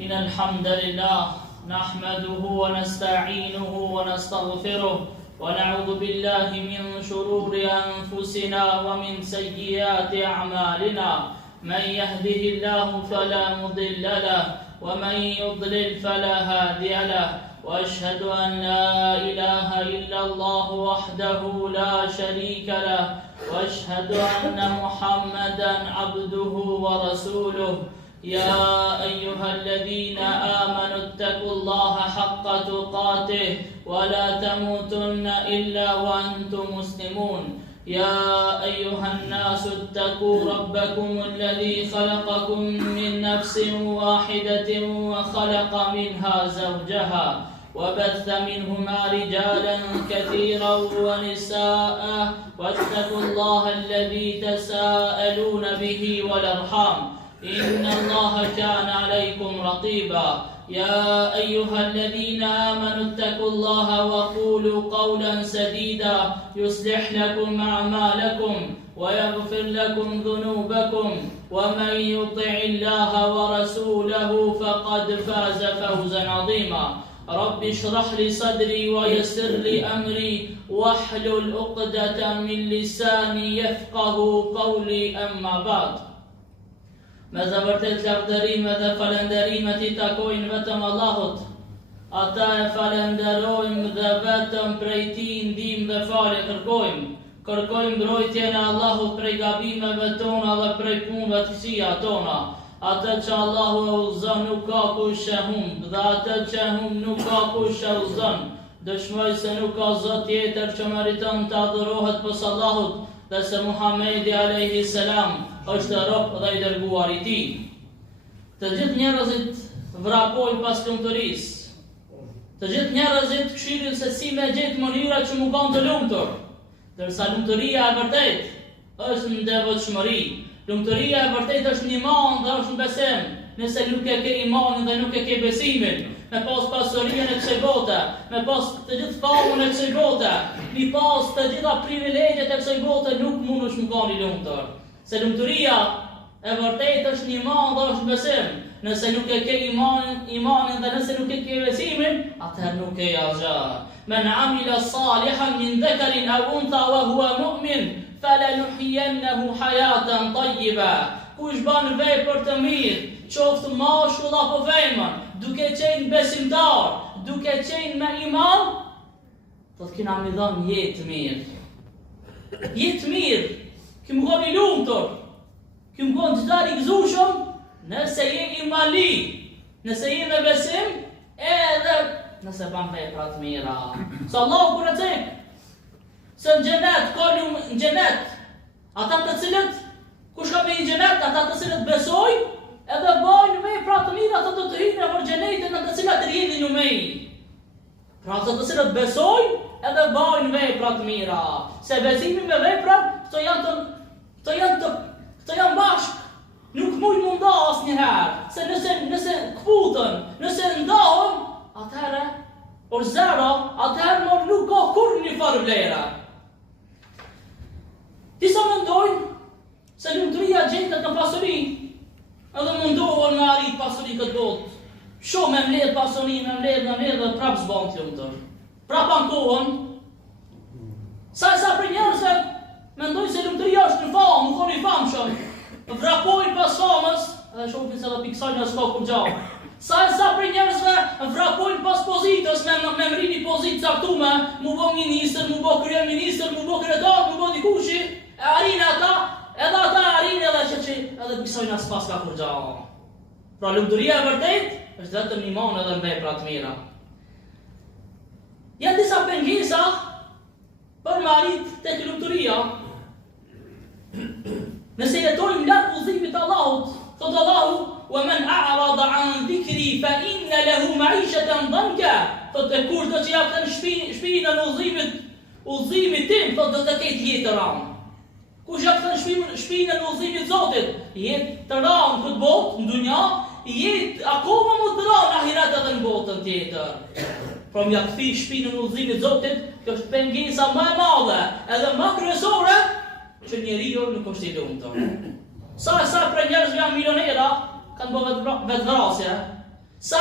إن الحمد لله نحمده ونستعينه ونستغفره ونعوذ بالله من شرور أنفسنا ومن سيئات أعمالنا من يهده الله فلا مضل له ومن يضلل فلا هادي له وأشهد أن لا إله إلا الله وحده لا شريك له وأشهد أن محمدا عبده ورسوله يا أيها الذين آمنوا اتقوا الله حق تقاته ولا تموتن إلا وأنتم مسلمون يا أيها الناس اتقوا ربكم الذي خلقكم من نفس واحدة وخلق منها زوجها وبث منهما رجالا كثيرا ونساء واتقوا الله الذي تساءلون به والأرحام إن الله كان عليكم رقيبا يا أيها الذين آمنوا اتقوا الله وقولوا قولا سديدا يصلح لكم أعمالكم ويغفر لكم ذنوبكم ومن يطع الله ورسوله فقد فاز فوزا عظيما رب اشرح لي صدري ويسر لي أمري واحلل عقدة من لساني يفقه قولي أما بعد. Me zë vërtet lavdërime dhe falenderimet I takojnë vetëm Allahut. Ata e falenderojmë dhe vetëm prej Tij ndihmë dhe falje kërkojmë. Kërkojmë mbrojtjen e Allahut prej gabimeve tona dhe prej punëve të këqija tona. Atë që Allahu e udhëzon nuk ka kush e humb, dhe atë që humb nuk ka kush e udhëzon. Dëshmoj se nuk ka Zot tjetër që meriton të adhurohet pos Allahut, dhe se Muhamedi alayhi salam është rob dhe I dërguar I Tij. Të gjithë njerëzit vrapojnë pas lumturisë. Të gjithë njerëzit këshillin se si me gjetë mënyra që mu kanë të lumtur. Ndërsa lumturia e vërtet është në devotshmëri. Lumturia e vërtet është në iman dhe është në besim. Nëse nuk e ke imanin dhe nuk e ke besimin, me pas pasurinë e kësaj bote, me pas të gjithë famën e kësaj bote, me pas të gjitha privilegjet e kësaj bote, nuk mundesh më kanë I lumtur. Se lumturia e vërtet është në iman dhe është në besim. Nëse nuk e ke imanin dhe nëse nuk e ke besimin, atëherë nuk e asgjë. Men amila salihan min dhakarin aw untha wa huwa mu'min falanuhyiyannahu hayatan tayyiba. Kush bën vepër të mirë, qoftë mashkull apo femër, duke qenë besimtar, duke qenë me iman, do të kena më dhënë jetë mirë. Jetë mirë, që më kanë I lumtur, që më kanë çdo I gëzueshëm, nëse je imani, nëse je me besim, edhe nëse bën vepra të mira. Sa Allahu kur e thek, se në xhenet ka në xhenet, ata të cilët kush ka në xhenet, ata të cilët besojnë, edhe bajnë vepra të mira, ata do të hyjnë në xhenetin në të cilat rrihen në me. Pra ata të cilët besojnë, edhe bajnë vepra të mira. Se besimi me veprat, këto janë bashkë. Nuk mujnë munda asnjëherë, se nëse kputën, nëse ndahen, atëherë or zero, atëherë nuk ka kur një farë vlera. Disa mendojnë se lumturia gjendet në pasuri, edhe mundohen me arrit pasuri këtë botë. Shumë me mbledh pasuri, me mbledh dhe prapë s'ban të lumtur. Prapë ankohen. Sa për njerëzve mendojnë se lumturia është në famë, nuk kanë I famshëm. Vrapojnë pas famës, edhe shohin se do piksojnë as kokën gjallë. Sa për njerëzve vrapojnë pas pozitës, me mrini pozitë caktume, mu bë ministër, mu bë kryeministër, mu bë kryetar, mu bë dikushi, e arrin ata, edhe ata arrin edhe piksojnë as pas ka kur gjallë. Pra lumturia e vërtet është vetëm iman edhe vepra të mira. Janë disa pengesa për me arrit tek lumturia. Nëse jetojmë larg udhëzimit të Allahut, thot Allahu: "Wa man a'rada 'an dhikri fa inna lahu ma'ishatan dhanka." Thot e kush do të japë në shpinën e udhëzimit tim, thot do të ketë jetë të rëndë. Kush japë në shpinën e udhëzimit të Zotit, jetë të rëndë këtë botë, në dunja, jetë akoma më të rëndë ahiret edhe në botën tjetër. Pra më kthi shpinën e udhëzimit të Zotit, kjo është pengesa më e madhe, edhe më kryesore, që njeriu nuk është I lumtur. Sa për njerëz janë milionera, kanë bërë vetvrasje. Sa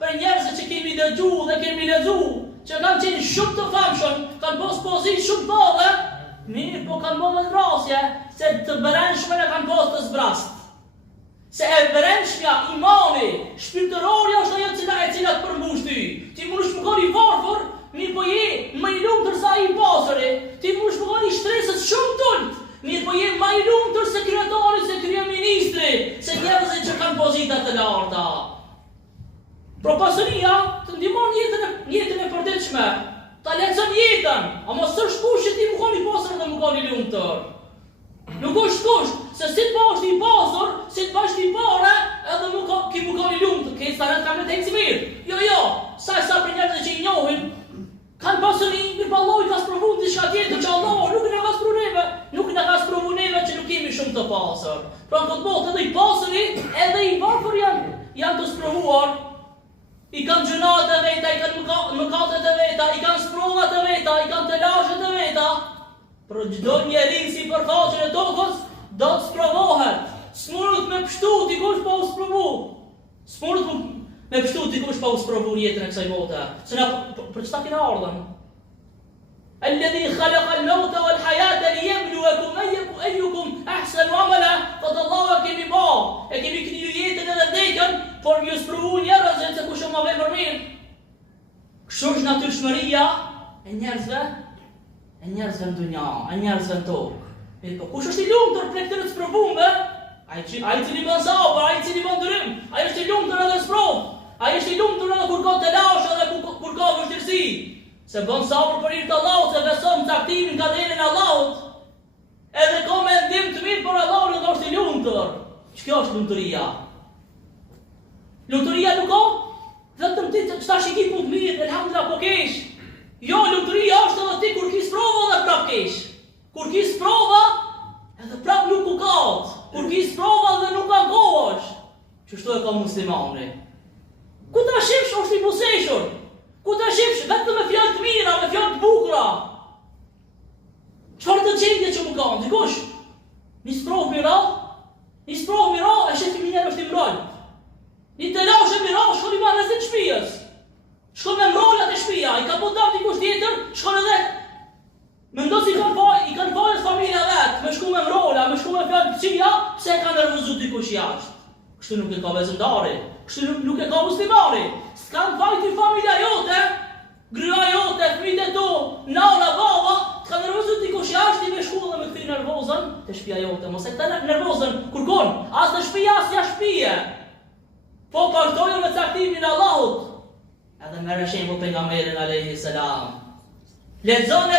për njerëzit që kemi dëgju dhe kemi lexu, që kanë qenë shumë të famshëm, kanë pas pozitë shumë të mëdha, mirë po kanë bërë vrasje, se të brendshme e kanë pas të zbrast. Se e brendshmja, imani, shpirtërorja është ajo e cila të përmbush ty. Ti mundesh më koni varfër, mirë po je më i lumtur se ai i pasuri. Ti mundesh më koni shtresës shumë tult, mirë po je më i lumtur se kryetari, se kryeministri, se njerëzit që kanë pozita të larta. Pro pasuria të ndihmon jetën e përditshme, ta lehtëson jetën, ama s'është kush që ti më koni pasur dhe më koni lumtur. Nuk është kush, se si të bash një pasur, si të bash një pare, edhe ki më koni lumtur, ke sa rreth kanë me tekë si mirë. Jo, sa për njerëzit që i njohin, kanë pasuri, mirë pa Allahu i ka sprovu në diçka tjetër që Allahu nuk na ka sprovu neve, nuk na ka sprovu neve që nuk kemi shumë të pasur. Pra në këtë botë edhe i pasuri, edhe i varfër janë të sprovuar. I kanë gjunat e veta, i kanë mëkatet e veta, i kanë sprovat e veta, i kanë telashet e veta. Për çdo njeri si përfaqen e tokës, do të sprovohet. S'mundet me pështu dikush pa u sprovu. S'mundet me pështu dikush pa u sprovu jetën e kësaj bote. Se na për çfarë kena ardhur? Alladhi khalaqa al-mauta wal-hayata liyabluwakum ayyukum ahsanu amala. Fadallahu kemi ba, e kemi kriju jetën edhe vdekjen, por ju sprovu njerëzit se kush më vjen mirë. Kështu është natyrshmëria e njerëzve në dunja, e njerëzve në tokë. Po kush është i lumtur për këtë të sprovuar? Ai cili bën sabër, ai cili bën durim, ai është i lumtur edhe sprov. Ai është i lumtur edhe kur ka telash edhe kur ka vështirësi. Se bën sabër për hir të Allahut, se beson në caktimin ka dhënën e Allahut. Edhe ka mendim të mirë për Allahun dhe është i lumtur. Ç'kjo është lumturia? Lumturia nuk ka vetëm ti që tash i ke punë mirë, elhamdullah po kesh. Jo, lumturia është edhe ti kur ki sprova dhe prap kesh. Kur ki sprova edhe prap nuk u kat. Kur ki sprova dhe nuk ka kohësh. Çështo e ka muslimani. Ku ta shifsh është i buzëqeshur. Ku ta shifsh vetëm me fjalë të mira, me fjalë të bukura. Çfarë të gjendje që më kanë? Dikush një sprov mira, e shef i mirë është i mbrojt. Një telash e mira, shkon i marrë rrezet shtëpisë. Shkon me mrolat e shtëpia, i ka botar dikush tjetër, shkon edhe mendon se i kanë falë familja vet, me shku me mrola, me shku me fjalë të këqija, pse e ka nervozu dikush jashtë. Kështu nuk e ka vezëndari, kështu nuk e ka muslimani. S'kan fajti familja jote, gryja jote, fëmijët e tu, nana, baba, të ka nervozu dikush jashtë, i me shku dhe me këthy nervozën te shtëpia jote. Mos e këta nervozën kurkon, as në shtëpi, as jashtë shtëpie. Po partojnë me caktimin e Allahut. Edhe merre shembull pejgamberin alayhi salam. Lexon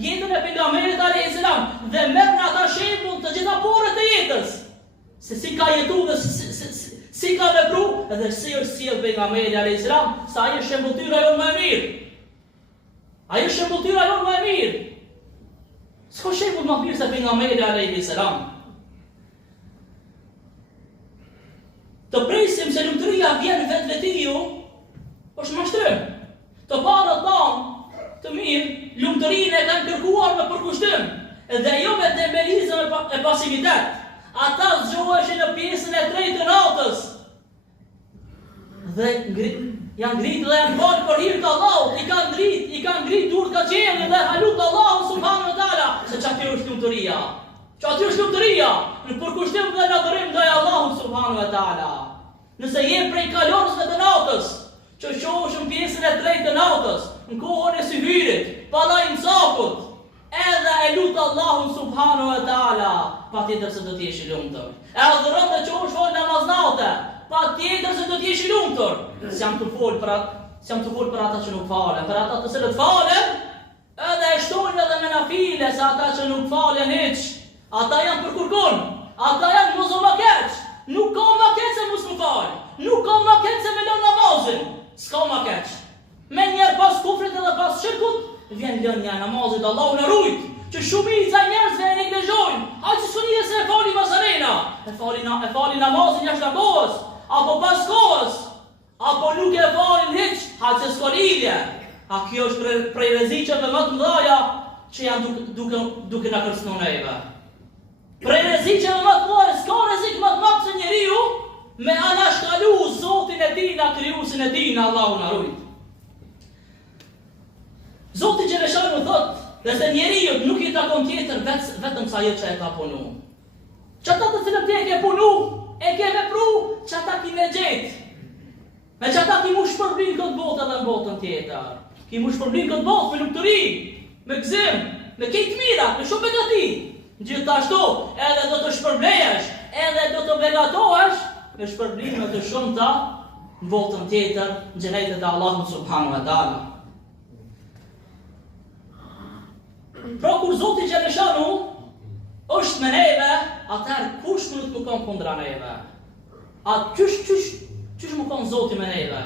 jetën e pejgamberit alayhi salam dhe merr ata shembull të gjitha porët e jetës. Se si ka jetuar dhe si ka vepruar, edhe si është sjell pejgamberi alayhi salam, sa ai është shembulltyra jonë më e mirë. Ai është shembulltyra jonë më e mirë. S'ka shembull më mirë se pejgamberi alayhi salam. Të presim se lumturia vjen vetvetiu, është mashtrim. Të parët tanë të mirë, lumturinë e kanë kërkuar me përkushtim, dhe jo me dembelizëm e pasivitet. Ata zgjoheshin në pjesën e tretë të natës. Dhe janë ngritë dhe janë falë për hir të Allahut, i kanë ngritë durë ka qenë dhe halut Allahut subhanahu wa taala, se çati është lumturia. Çati është lumturia, në përkushtim dhe në adhurim ndaj Allahut subhanahu wa taala. Nëse je prej kalorësve të natës, që shohëshëm pjesën e tretë të natës, në kohën e syhyrit, palaj në sakut, edhe e lutë Allahun subhanahu wa taala, pa tjetër se do t'jesh i lumtur. E adhuron dhe qohësh folë namaznate, pa tjetër se do t'jesh i lumtur. S'jam të folë për ata që nuk falen, për ata të cilët falen, edhe e shtojnë edhe me nafile, se ata që nuk falen hiç, ata janë për kurkun, ata janë mozomakeq, nuk ka makeq se mos më fal, nuk ka makeq se me lën namazin. S'ka makeq. Me njerë pas kufrit edhe pas shirkut, vjen lënja e namazit, Allahu na rujt, që shumica e njerëzve e neglizhojnë. Hajde që s'u se e fali masarena, e fali namazin jashtë kohës, apo pas kohës, apo nuk e falin hiç, hajde që s'ka lidhje. A kjo është prej rreziqeve më të mëdha që janë duke na kërcënuar neve. Prej rreziqeve më të mëdha, s'ka rrezik më të madh se njeriu me anashkalu Zotin e tij se ne dinë Allahu na rujt. Zoti Gjeleshanu thot, dhe se njeriu nuk i takon tjetër vetëm sa ajo që e ka punu. Çata të cilët ti e ke punu, e ke vepru, çata ki me gjetë. Me çata ki mu shpërblim këtë botë edhe në botën tjetër. Ki mu shpërblim këtë botë me lumturi, me gëzim, me këtë mira, me shumë begati. Gjithashtu, edhe do të shpërblejesh, edhe do të begatohesh me shpërblime të shumta në botën tjetër, në xhenetin e Allahut subhanahu wa taala. Pra kur Zoti Gjeleshanu është me neve, atëherë kush nuk më kanë kundra neve? A qysh më kanë Zoti me neve?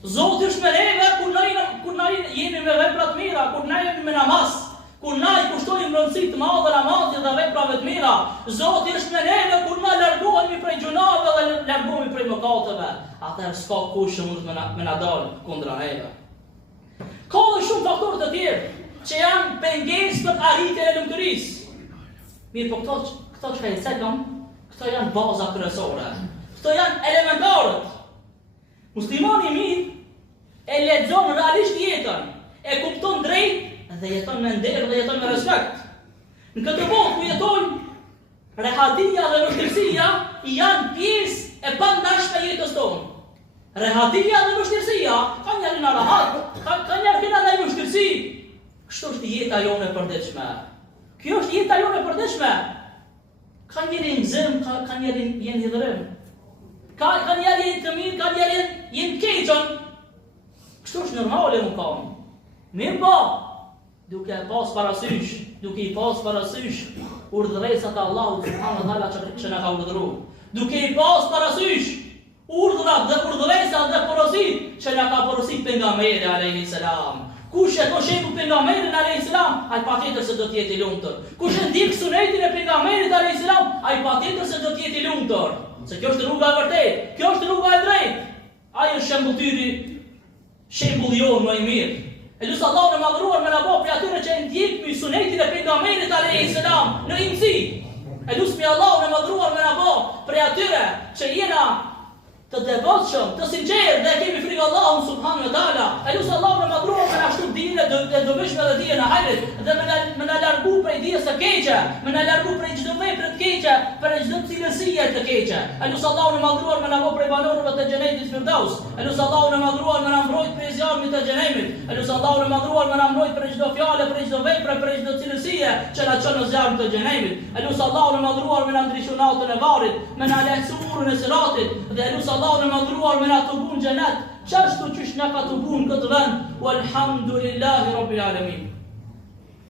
Zoti është me neve kur na jemi me vepra të mira, kur na jemi me namaz, kur na i kushtojmë rëndësi të madhe namazit dhe veprave të mira. Zoti është me neve kur na largohemi prej gjunave dhe largohemi prej mëkateve. Atëherë s'ka kush që mund me na dalë kundra neve. Ka dhe shumë faktorë të tjerë që janë pengesë për arritjen e lumturisë. Mirë, po këto që e cekëm, këto janë baza kryesore. Këto janë elementarët. Muslimani mirë e lexon realisht jetën, e kupton drejt dhe jeton me nder dhe jeton me respekt. Në këtë botë ku jetojnë, rehatia dhe vështirësia janë pjesë e pandashme e jetës tonë. Rehatia dhe vështirësia ka njerë në rahat, ka njerë kena në vështirësi. Kështu është jeta jonë e përditshme. Kjo është jeta jonë e përditshme. Ka njerë në gëzim, ka njerë jenë hidhërim. Ka njerë jenë të mirë, ka njerë jenë keqën. Kështu është normale më kam. Mirë po, duke i pas parasysh urdhëresat e Allahut subhanahu wa taala që na ka urdhëruar. Duke i pas parasysh urdhrat dhe urdhëresat dhe porosit që na ka porosit pejgamberi alayhi salam. Kush e ka shehur pejgamberin alayhi salam, ai patjetër se do të jetë i lumtur. Kush e ndjek sunetin e pejgamberit alayhi salam, ai patjetër se do të jetë i lumtur. Se kjo është rruga e vërtetë, kjo është rruga e drejtë. Ai është shembulli jonë më i mirë. E lusë Allahun e madhëruar me na bëj për atyre që ndjekmi sunetin e pejgamberit alayhi salam në imsi. E lusë Allahun e madhëruar me na bëj për atyre që jena të devotshëm, të sinqertë dhe kemi frikë Allahun subhanahu wa taala. E lusë Allahun e madhëruar me na shtu dinën e dobishme dhe dijen e hajrit dhe me na largu prej dijes së keqe, me na largu prej çdo vepre të keqe, prej çdo cilësie të keqe. E lusë Allahun e madhëruar me na bëj prej banorëve të xhenetit Firdaus. E lusë Allahun e madhëruar me na mbrojt prej zjarmit të xhenemit. E lusë Allahun e madhëruar me na mbrojt prej çdo fjale, prej çdo vepre, prej çdo cilësie që na çon në zjarmin të xhenemit. E lusë Allahun e madhëruar me na ndriçon natën e varrit, me na lehtësu urën e siratit dhe e lusë Allahun e madhëruar me na të bun xhenet, çashtu qysh na ka të bun këtë vend. Walhamdulillahi rabbil alamin.